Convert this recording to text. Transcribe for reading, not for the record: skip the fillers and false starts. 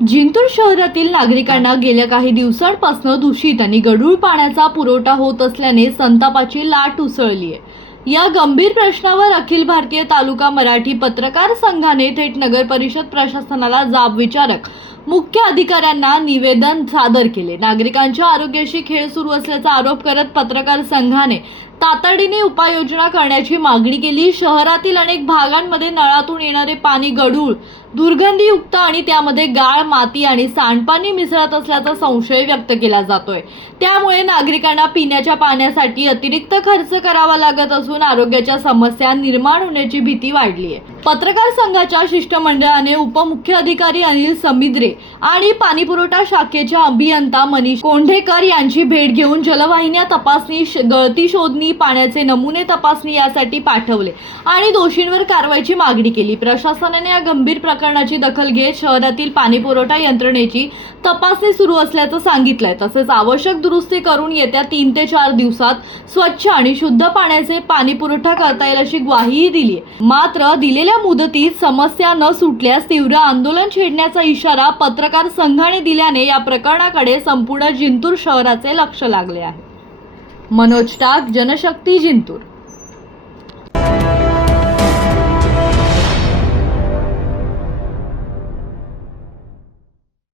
जिंतूर शहरातील नागरिकांना गेल्या काही दिवसांपासून दूषित आणि गढूळ पाण्याचा पुरवठा होत असल्याने संतापाची लाट उसळली आहे। या गंभीर प्रश्नावर अखिल भारतीय तालुका मराठी पत्रकार संघाने थेट नगर परिषद प्रशासनाला जाब विचारक मुख्य अधिकाऱ्यांना निवेदन सादर केले। नागरिकांच्या आरोग्याशी खेळ सुरू असल्याचा आरोप करत पत्रकार संघाने तातडीने उपाययोजना करण्याची मागणी केली। शहरातील अनेक भागांमध्ये नळातून येणारे पाणी गढूळ, दुर्गंधीयुक्त आणि त्यामध्ये गाळ, माती आणि सांडपाणी मिसळत असल्याचा संशय व्यक्त केला जातोय। त्यामुळे नागरिकांना पिण्याच्या पाण्यासाठी अतिरिक्त खर्च करावा लागत असून आरोग्याच्या समस्या निर्माण होण्याची भीती वाढली आहे। पत्रकार संघाच्या शिष्टमंडळाने उपमुख्य अधिकारी अनिल समिद्रे आणि पाणीपुरवठा शाखेच्या अभियंता मनीष कोंढेकर यांची भेट घेऊन जलवाहिन्या तपासणी, गळती शोधणी, पाण्याचे नमुने तपासणी यासाठी पाठवले आणि दोषींवर कारवाईची मागणी केली। प्रशासनाने या गंभीर प्रकरणाची दखल घेत शहरातील पाणीपुरवठा यंत्रणेची तपासणी सुरू असल्याचं सांगितलंय। तसेच आवश्यक दुरुस्ती करून येत्या 3 ते 4 दिवसात स्वच्छ आणि शुद्ध पाण्याचे पाणीपुरवठा करता येईल अशी ग्वाहीही दिली आहे। मात्र दिलेल्या मुदतीत समस्या न सुटल्यास तीव्र आंदोलन छेडण्याचा इशारा पत्रकार संघाने दिल्याने या प्रकरणाकडे संपूर्ण जिंतूर शहराचे लक्ष लागले आहे। मनोज टाक, जनशक्ती, जिंतूर।